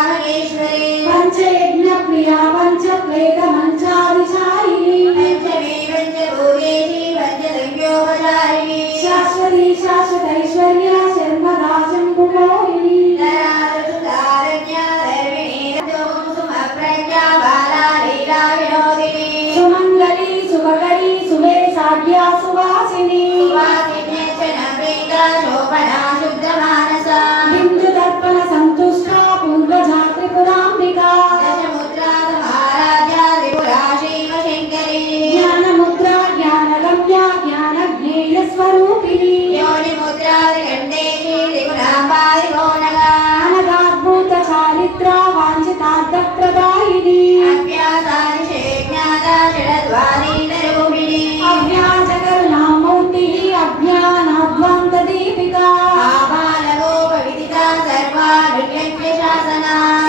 पंचयज्ञ प्रिया पंचक्लेद मंचादिशायिनी शाश्वती शाश्वतैश्वर्या शर्मदा शंभुमोहिनी सुमंगली सुभकरी सुवेशाढ्या सुवासिनी बिंदु दर्पण संतुष्टा पूर्वजा त्रिपुरांबिका ज्ञान मुद्रा ज्ञान गम्या ज्ञान ज्ञेय स्वरूपिणी अनगाद्भुत चारित्रा वांछितार्थ प्रदायिनी अव्याजकरुणामूर्ति अज्ञानाध्वान्त दीपिका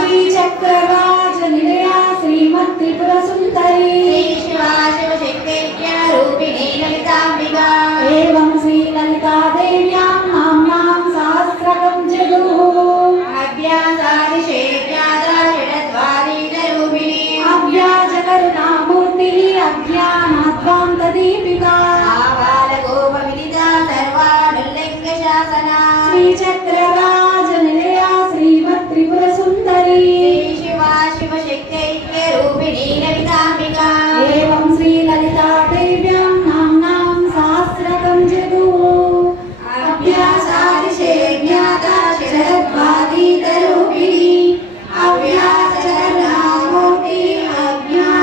श्रीचक्रराज निलया श्रीमत् त्रिपुर सुंदरी